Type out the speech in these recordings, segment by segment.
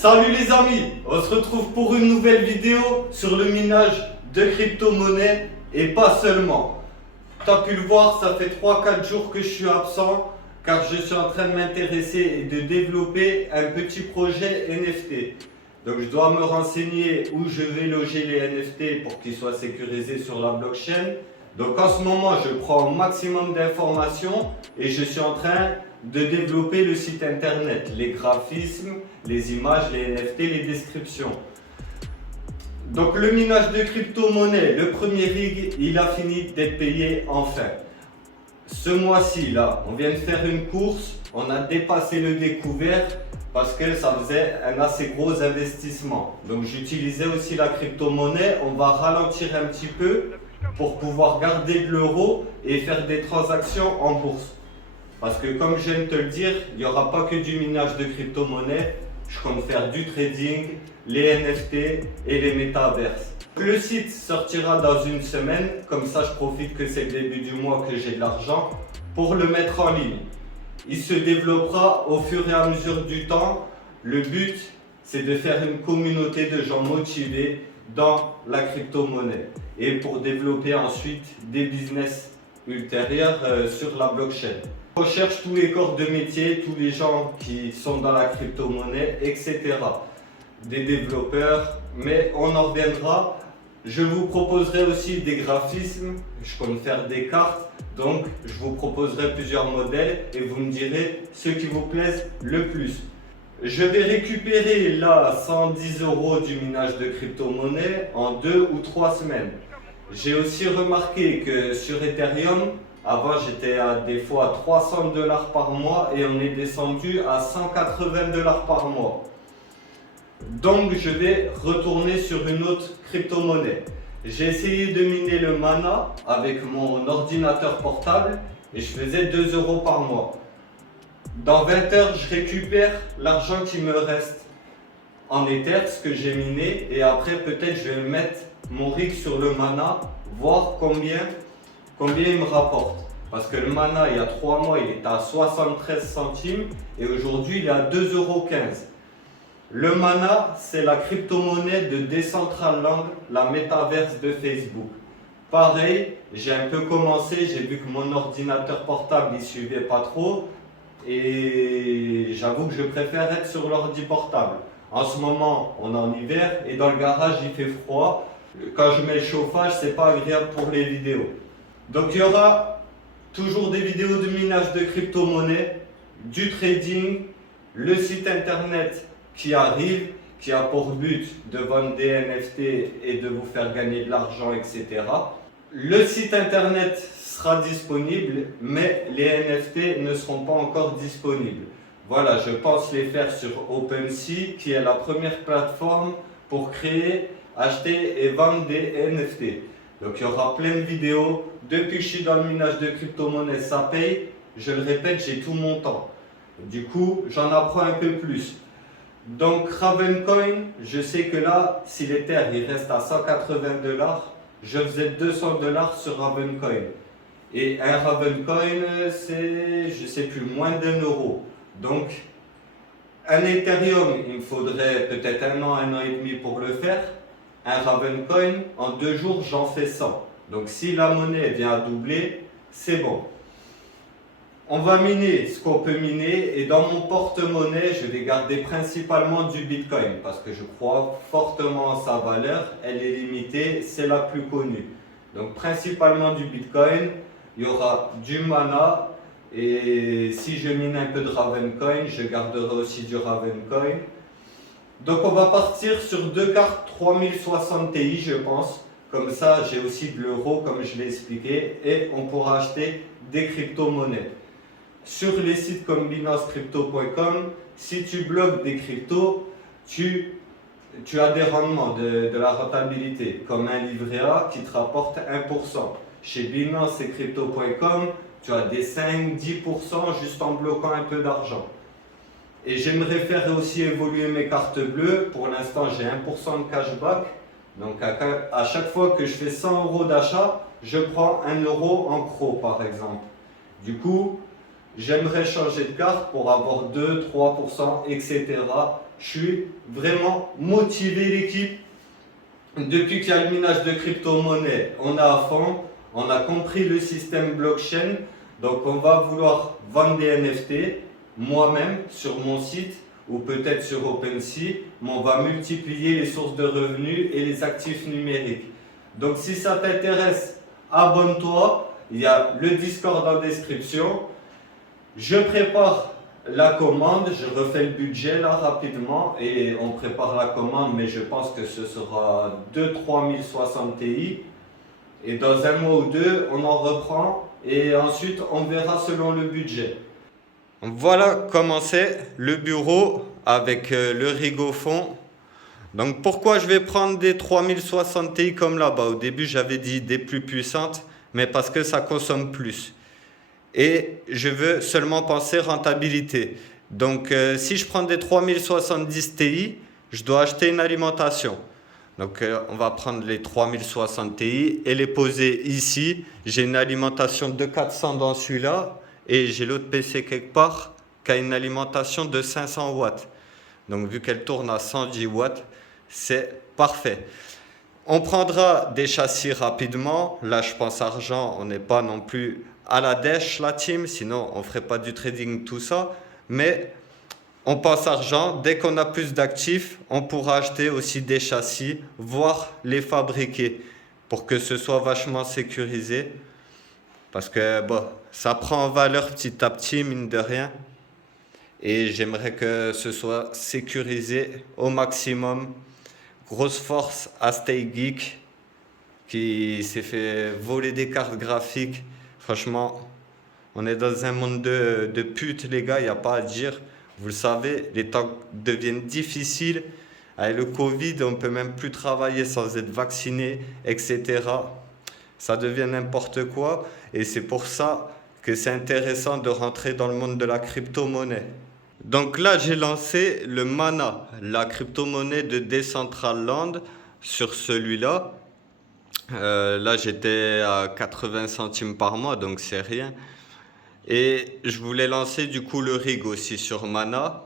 Salut les amis, on se retrouve pour une nouvelle vidéo sur le minage de crypto-monnaies et pas seulement. Tu as pu le voir, ça fait 3-4 jours que je suis absent car je suis en train de m'intéresser et de développer un petit projet NFT. Donc je dois me renseigner où je vais loger les NFT pour qu'ils soient sécurisés sur la blockchain. Donc en ce moment, je prends au maximum d'informations et je suis en train de développer le site internet, les graphismes, les images, les NFT, les descriptions. Donc le minage de crypto-monnaie, le premier rig, il a fini d'être payé enfin. Ce mois-ci, là, on vient de faire une course, on a dépassé le découvert parce que ça faisait un assez gros investissement. Donc j'utilisais aussi la crypto-monnaie, on va ralentir un petit peu pour pouvoir garder de l'euro et faire des transactions en bourse. Parce que comme je viens de te le dire, il n'y aura pas que du minage de crypto-monnaie, je compte faire du trading, les NFT et les métaverses. Le site sortira dans une semaine, comme ça je profite que c'est le début du mois que j'ai de l'argent pour le mettre en ligne. Il se développera au fur et à mesure du temps. Le but, c'est de faire une communauté de gens motivés dans la crypto-monnaie et pour développer ensuite des business ultérieurs sur la blockchain. On cherche tous les corps de métier, tous les gens qui sont dans la crypto-monnaie, etc. Des développeurs, mais on en reviendra. Je vous proposerai aussi des graphismes, je compte faire des cartes, donc je vous proposerai plusieurs modèles et vous me direz ceux qui vous plaisent le plus. Je vais récupérer là 110 € du minage de crypto-monnaie en 2 ou 3 semaines. J'ai aussi remarqué que sur Ethereum, avant j'étais à des fois à 300 $ par mois et on est descendu à 180 $ par mois. Donc je vais retourner sur une autre crypto-monnaie. J'ai essayé de miner le Mana avec mon ordinateur portable et je faisais 2 € par mois. Dans 20 heures, je récupère l'argent qui me reste en Ether, ce que j'ai miné, et après peut-être je vais mettre mon rig sur le Mana, voir combien il me rapporte. Parce que le Mana, il y a 3 mois, il était à 73 centimes et aujourd'hui, il est à 2,15 €. Le Mana, c'est la crypto-monnaie de Decentraland, la métaverse de Facebook. Pareil, j'ai un peu commencé, j'ai vu que mon ordinateur portable ne suivait pas trop et j'avoue que je préfère être sur l'ordi portable. En ce moment, on est en hiver et dans le garage, il fait froid. Quand je mets le chauffage, c'est pas agréable pour les vidéos. Donc il y aura toujours des vidéos de minage de crypto-monnaie, du trading, le site internet qui arrive, qui a pour but de vendre des NFT et de vous faire gagner de l'argent, etc. Le site internet sera disponible, mais les NFT ne seront pas encore disponibles. Voilà, je pense les faire sur OpenSea, qui est la première plateforme pour créer, acheter et vendre des NFT. Donc il y aura plein de vidéos. Depuis que je suis dans le minage de crypto-monnaie, ça paye. Je le répète, j'ai tout mon temps. Du coup, j'en apprends un peu plus. Donc Ravencoin, je sais que là, si l'Ether il reste à 180 $, je faisais 200 $ sur Ravencoin. Et un Ravencoin, c'est, je sais plus, moins d'1 €. Donc, un Ethereum, il me faudrait peut-être 1 an et demi pour le faire. Un Ravencoin, en 2 jours, j'en fais 100. Donc, si la monnaie vient à doubler, c'est bon. On va miner ce qu'on peut miner et dans mon porte-monnaie, je vais garder principalement du Bitcoin parce que je crois fortement en sa valeur. Elle est limitée, c'est la plus connue. Donc, principalement du Bitcoin, il y aura du Mana et si je mine un peu de Ravencoin, je garderai aussi du Ravencoin. Donc, on va partir sur 2 cartes 3060 Ti, je pense. Comme ça, j'ai aussi de l'euro, comme je l'ai expliqué, et on pourra acheter des crypto-monnaies. Sur les sites comme BinanceCrypto.com, si tu bloques des cryptos, tu as des rendements, de la rentabilité, comme un livret A qui te rapporte 1%. Chez Binance et Crypto.com, tu as des 5-10% juste en bloquant un peu d'argent. Et j'aimerais faire aussi évoluer mes cartes bleues. Pour l'instant, j'ai 1% de cashback. Donc à chaque fois que je fais 100 € d'achat, je prends 1 € en CRO par exemple. Du coup, j'aimerais changer de carte pour avoir 2-3%, etc. Je suis vraiment motivé l'équipe. Depuis qu'il y a le minage de crypto-monnaie, on est à fond. On a compris le système blockchain. Donc on va vouloir vendre des NFT moi-même sur mon site ou peut-être sur OpenSea, mais on va multiplier les sources de revenus et les actifs numériques. Donc si ça t'intéresse, abonne-toi. Il y a le Discord en description. Je prépare la commande, je refais le budget là rapidement et on prépare la commande, mais je pense que ce sera 3060 Ti. Et dans un mois ou deux, on en reprend et ensuite on verra selon le budget. Voilà comment c'est le bureau avec le rig au fond. Donc pourquoi je vais prendre des 3060 Ti comme là-bas? Au début j'avais dit des plus puissantes, mais parce que ça consomme plus. Et je veux seulement penser rentabilité. Donc si je prends des 3070 Ti, je dois acheter une alimentation. Donc on va prendre les 3060 Ti et les poser ici. J'ai une alimentation de 400 dans celui-là et j'ai l'autre PC quelque part qui a une alimentation de 500 watts. Donc vu qu'elle tourne à 110 watts, c'est parfait. On prendra des châssis rapidement. Là je pense argent, on n'est pas non plus à la dèche la team, sinon on ne ferait pas du trading tout ça. Mais on pense argent, dès qu'on a plus d'actifs, on pourra acheter aussi des châssis, voire les fabriquer pour que ce soit vachement sécurisé. Parce que bon, ça prend en valeur petit à petit, mine de rien. Et j'aimerais que ce soit sécurisé au maximum. Grosse force à Stay Geek qui s'est fait voler des cartes graphiques. Franchement, on est dans un monde de putes, les gars, il n'y a pas à dire. Vous le savez, les temps deviennent difficiles. Avec le Covid, on ne peut même plus travailler sans être vacciné, etc. Ça devient n'importe quoi. Et c'est pour ça que c'est intéressant de rentrer dans le monde de la crypto-monnaie. Donc là, j'ai lancé le Mana, la crypto-monnaie de Decentraland sur celui-là. Là, j'étais à 80 centimes par mois, donc c'est rien. Et je voulais lancer du coup le rig aussi sur Mana.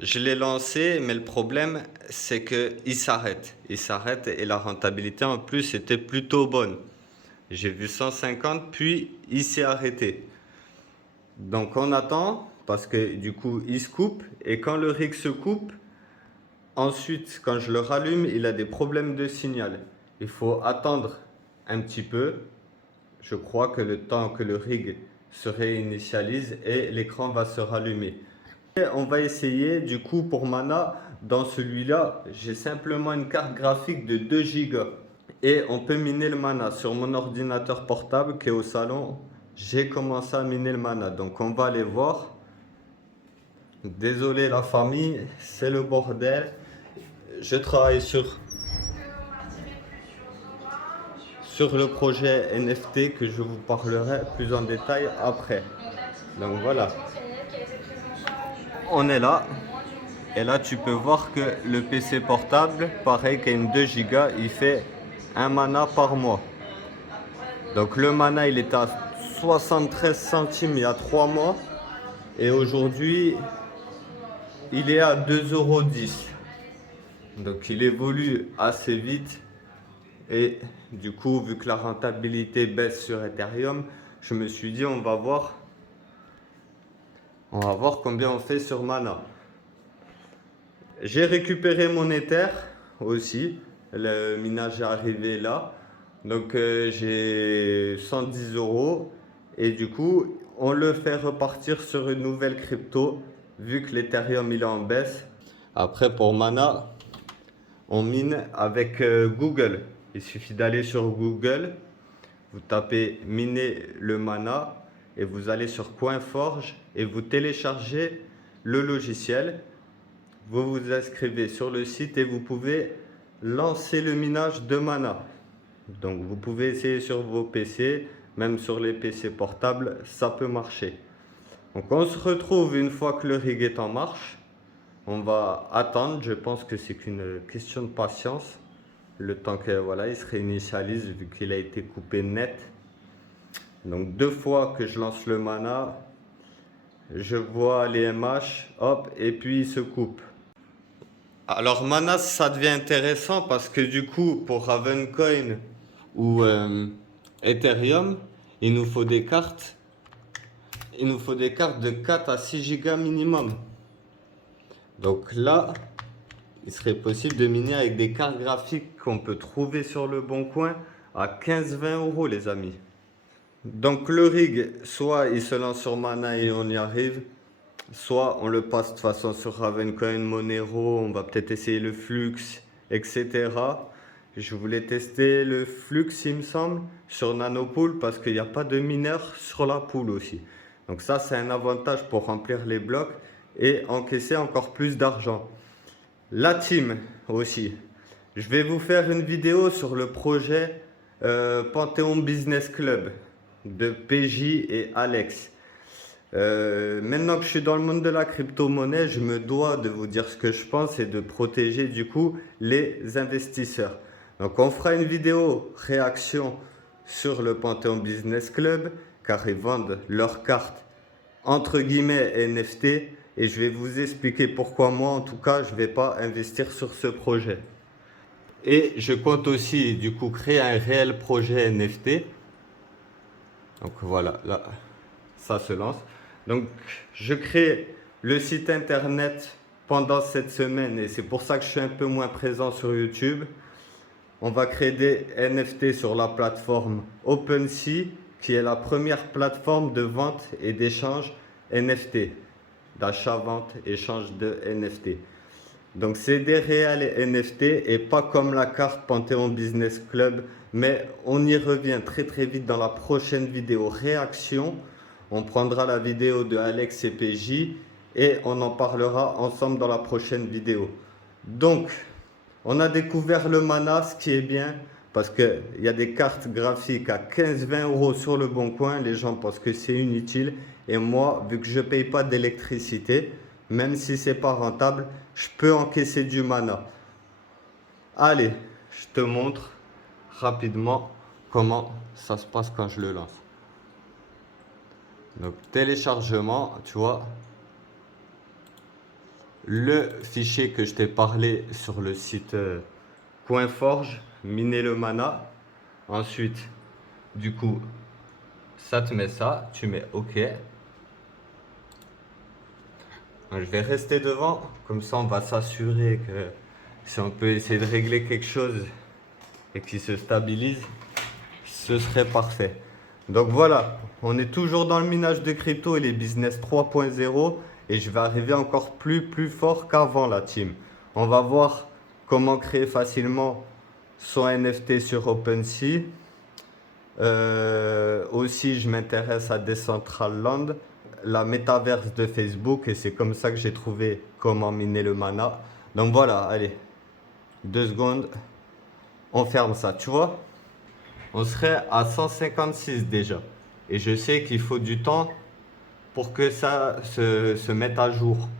Je l'ai lancé, mais le problème, c'est qu'il s'arrête. Il s'arrête et la rentabilité en plus était plutôt bonne. J'ai vu 150, puis il s'est arrêté. Donc on attend, parce que du coup il se coupe. Et quand le rig se coupe, ensuite quand je le rallume, il a des problèmes de signal. Il faut attendre un petit peu. Je crois que le temps que le rig se réinitialise et l'écran va se rallumer. Et on va essayer du coup pour Mana. Dans celui-là, j'ai simplement une carte graphique de 2 Go. Et on peut miner le Mana sur mon ordinateur portable qui est au salon. J'ai commencé à miner le Mana. Donc on va aller voir. Désolé la famille, c'est le bordel. Je travaille sur le projet NFT que je vous parlerai plus en détail après. Donc voilà. On est là. Et là tu peux voir que le PC portable, pareil qu'il y a une 2 Go, il fait un Mana par mois. Donc le Mana il était à 73 centimes il y a 3 mois. Et aujourd'hui il est à 2,10 €. Donc il évolue assez vite. Et du coup, vu que la rentabilité baisse sur Ethereum, je me suis dit on va voir combien on fait sur Mana. J'ai récupéré mon Ether aussi. Le minage est arrivé là. Donc j'ai 110 €. Et du coup, on le fait repartir sur une nouvelle crypto, vu que l'Ethereum il est en baisse. Après pour Mana, on mine avec Google. Il suffit d'aller sur Google, vous tapez miner le Mana et vous allez sur CoinForge et vous téléchargez le logiciel. Vous vous inscrivez sur le site et vous pouvez lancer le minage de Mana. Donc vous pouvez essayer sur vos PC, même sur les PC portables, ça peut marcher. Donc on se retrouve une fois que le rig est en marche. On va attendre, je pense que c'est qu'une question de patience. Le temps que voilà, il se réinitialise vu qu'il a été coupé net. Donc 2 fois que je lance le Mana, je vois les MH, hop, et puis il se coupe. Alors Mana, ça devient intéressant parce que du coup, pour Ravencoin ou Ethereum, il nous faut des cartes. Il nous faut des cartes de 4 à 6 gigas minimum. Donc là, il serait possible de miner avec des cartes graphiques qu'on peut trouver sur le bon coin à 15-20 euros, les amis. Donc le rig, soit il se lance sur Mana et on y arrive, soit on le passe de toute façon sur Ravencoin, Monero, on va peut-être essayer le Flux, etc. Je voulais tester le Flux, il me semble, sur Nanopool parce qu'il n'y a pas de mineur sur la pool aussi. Donc ça, c'est un avantage pour remplir les blocs et encaisser encore plus d'argent. La team aussi. Je vais vous faire une vidéo sur le projet Panthéon Business Club de PJ et Alex. Maintenant que je suis dans le monde de la crypto-monnaie, je me dois de vous dire ce que je pense et de protéger du coup les investisseurs. Donc on fera une vidéo réaction sur le Panthéon Business Club car ils vendent leurs cartes entre guillemets NFT et je vais vous expliquer pourquoi moi en tout cas je ne vais pas investir sur ce projet. Et je compte aussi du coup créer un réel projet NFT. Donc voilà, là ça se lance. Donc je crée le site internet pendant cette semaine et c'est pour ça que je suis un peu moins présent sur YouTube. On va créer des NFT sur la plateforme OpenSea qui est la première plateforme de vente et d'échange NFT, d'achat, vente, échange de NFT. Donc c'est des réels NFT et pas comme la carte Panthéon Business Club, mais on y revient très très vite dans la prochaine vidéo réaction. On prendra la vidéo de Alex et PJ et on en parlera ensemble dans la prochaine vidéo. Donc, on a découvert le Mana, ce qui est bien, parce qu'il y a des cartes graphiques à 15-20 euros sur le bon coin. Les gens pensent que c'est inutile. Et moi, vu que je ne paye pas d'électricité, même si ce n'est pas rentable, je peux encaisser du Mana. Allez, je te montre rapidement comment ça se passe quand je le lance. Donc téléchargement, tu vois, le fichier que je t'ai parlé sur le site CoinForge, miner le Mana. Ensuite, du coup, ça te met ça, tu mets OK. Donc, je vais rester devant, comme ça on va s'assurer que si on peut essayer de régler quelque chose et qu'il se stabilise, ce serait parfait. Donc voilà, on est toujours dans le minage de crypto et les business 3.0 et je vais arriver encore plus fort qu'avant la team. On va voir comment créer facilement son NFT sur OpenSea. Aussi, je m'intéresse à Decentraland, la métaverse de Facebook et c'est comme ça que j'ai trouvé comment miner le Mana. Donc voilà, allez, 2 secondes, on ferme ça, tu vois. On serait à 156 déjà. Et je sais qu'il faut du temps pour que ça se mette à jour.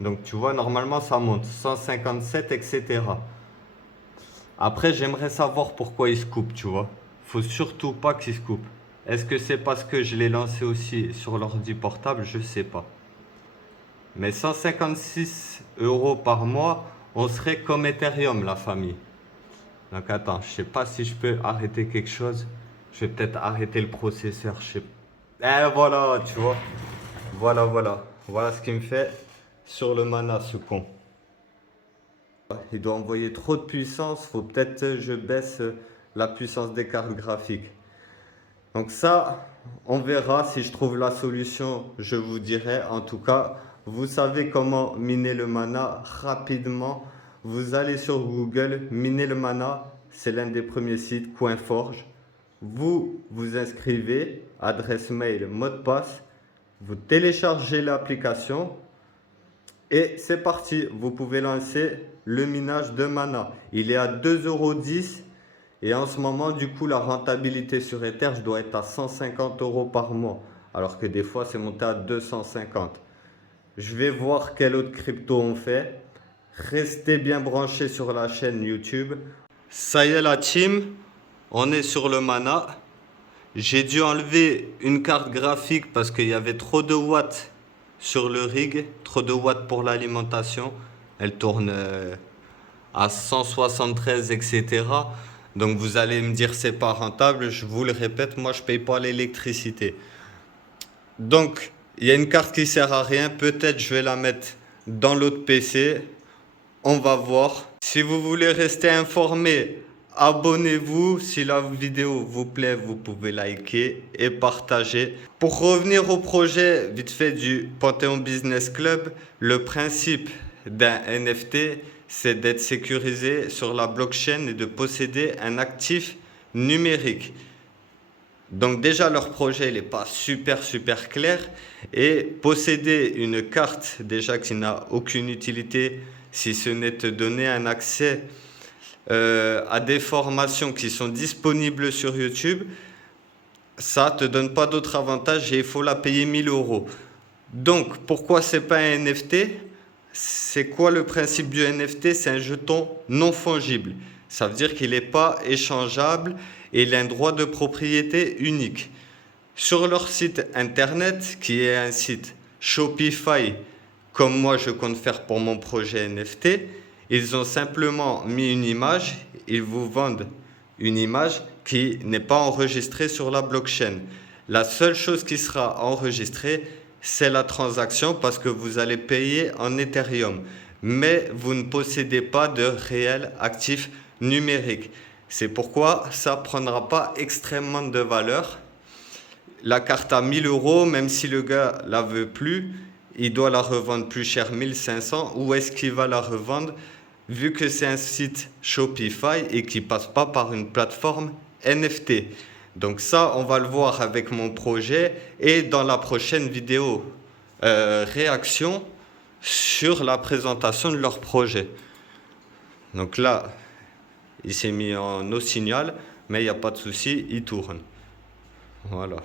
Donc tu vois, normalement ça monte 157, etc. Après, j'aimerais savoir pourquoi il se coupe, tu vois. Faut surtout pas qu'il se coupe. Est-ce que c'est parce que je l'ai lancé aussi sur l'ordi portable? Je sais pas. Mais 156 euros par mois, on serait comme Ethereum, la famille. Donc attends, je sais pas si je peux arrêter quelque chose. Je vais peut-être arrêter le processeur. Je sais... Eh voilà, tu vois. Voilà. Voilà ce qu'il me fait sur le Mana, ce con. Il doit envoyer trop de puissance. Faut peut-être que je baisse la puissance des cartes graphiques. Donc ça, on verra. Si je trouve la solution, je vous dirai. En tout cas, vous savez comment miner le Mana rapidement. Vous allez sur Google, miner le Mana, c'est l'un des premiers sites, CoinForge. Vous vous inscrivez, adresse mail, mot de passe. Vous téléchargez l'application et c'est parti. Vous pouvez lancer le minage de Mana. Il est à 2,10 € et en ce moment, du coup, la rentabilité sur Ether, je dois être à 150 € par mois. Alors que des fois, c'est monté à 250. Je vais voir quelle autre crypto on fait. Restez bien branchés sur la chaîne YouTube. Ça y est la team, on est sur le Mana. J'ai dû enlever une carte graphique parce qu'il y avait trop de watts sur le rig, trop de watts pour l'alimentation. elle tourne à 173, etc. Donc vous allez me dire c'est pas rentable, je vous le répète, moi je paye pas l'électricité. Donc il y a une carte qui sert à rien, peut-être je vais la mettre dans l'autre PC, on va voir. Si vous voulez rester informé, abonnez-vous. Si la vidéo vous plaît, vous pouvez liker et partager. Pour revenir au projet vite fait du Panthéon Business Club, le principe d'un NFT, c'est d'être sécurisé sur la blockchain et de posséder un actif numérique. Donc déjà leur projet n'est pas super clair et posséder une carte déjà qui n'a aucune utilité si ce n'est te donner un accès à des formations qui sont disponibles sur YouTube, ça te donne pas d'autre avantage et il faut la payer 1000 €. Donc pourquoi c'est pas un NFT? C'est quoi le principe du NFT? C'est un jeton non fongible. Ça veut dire qu'il n'est pas échangeable et il a un droit de propriété unique. Sur leur site internet, qui est un site Shopify, comme moi je compte faire pour mon projet NFT, ils ont simplement mis une image, ils vous vendent une image qui n'est pas enregistrée sur la blockchain. La seule chose qui sera enregistrée, c'est la transaction parce que vous allez payer en Ethereum. Mais vous ne possédez pas de réel actif numérique. C'est pourquoi ça ne prendra pas extrêmement de valeur. La carte à 1000 €, même si le gars ne la veut plus, il doit la revendre plus cher, 1500. Où est-ce qu'il va la revendre? Vu que c'est un site Shopify et qui ne passe pas par une plateforme NFT. Donc ça, on va le voir avec mon projet et dans la prochaine vidéo réaction sur la présentation de leur projet. Donc là, il s'est mis en no signal, mais il n'y a pas de souci, il tourne. Voilà.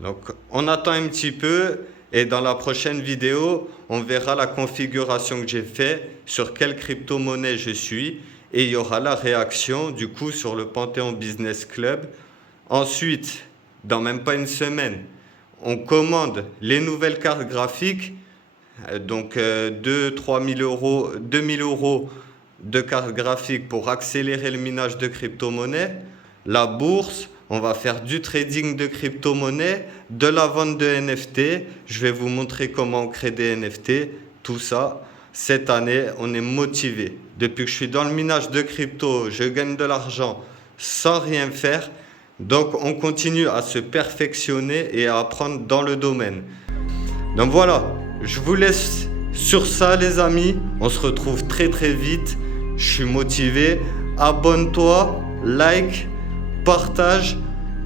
Donc on attend un petit peu et dans la prochaine vidéo, on verra la configuration que j'ai fait, sur quelle crypto-monnaie je suis et il y aura la réaction du coup sur le Panthéon Business Club. Ensuite, dans même pas une semaine, on commande les nouvelles cartes graphiques, donc 2-3 000 €, 2000 € de cartes graphiques pour accélérer le minage de crypto-monnaies, la bourse, on va faire du trading de crypto-monnaies, de la vente de NFT, je vais vous montrer comment on crée des NFT, tout ça. Cette année, on est motivé. Depuis que je suis dans le minage de crypto, je gagne de l'argent sans rien faire. Donc, on continue à se perfectionner et à apprendre dans le domaine. Donc voilà, je vous laisse sur ça les amis. On se retrouve très vite. Je suis motivé. Abonne-toi, like, partage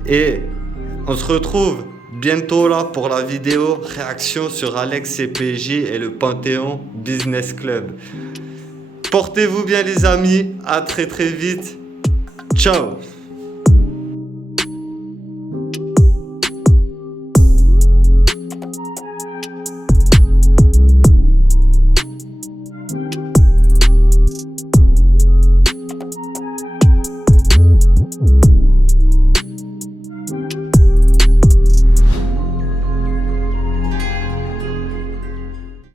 et on se retrouve bientôt là pour la vidéo réaction sur Alex CPJ et le Panthéon Business Club. Portez-vous bien les amis. À très vite. Ciao.